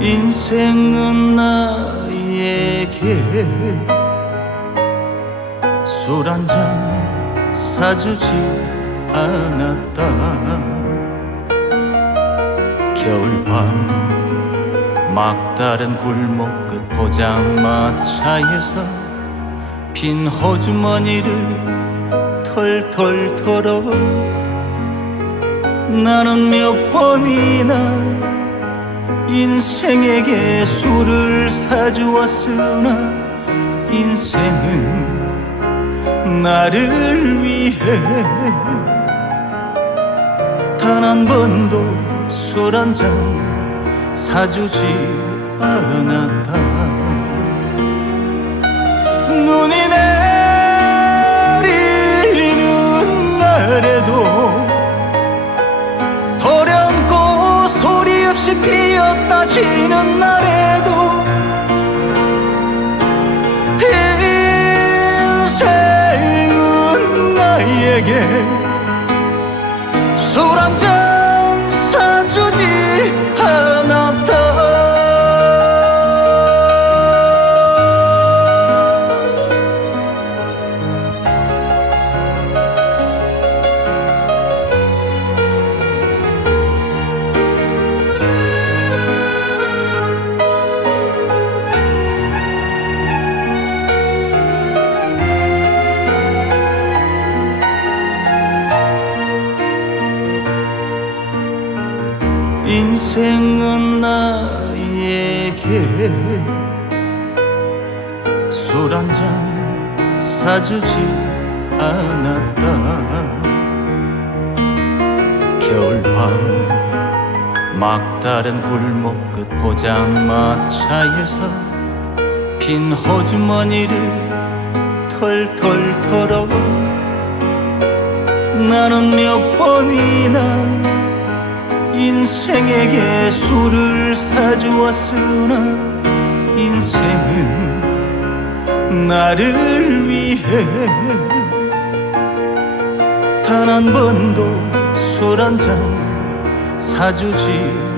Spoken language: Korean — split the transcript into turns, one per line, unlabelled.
인생은 나에게 술 한 잔 사주지 않았다. 겨울밤 막다른 골목 끝 포장마차에서 빈 호주머니를 털털 털어 나는 몇 번이나 인생에게 술을 사주었으나 인생은 나를 위해 단 한 번도 술 한 잔 사주지 않았다. 눈이 내리는 날에도 도련꽃 소리 없이 피었 다 지는 날에도 인생은 나에게 술한 잔 인생은 나에게 술 한 잔 사주지 않았다. 겨울밤 막다른 골목 끝 포장마차에서 빈 호주머니를 털털 털어 나는 몇 번이나 인생에게 술을 사주었으나 인생은 나를 위해 단 한 번도 술 한 잔 사주지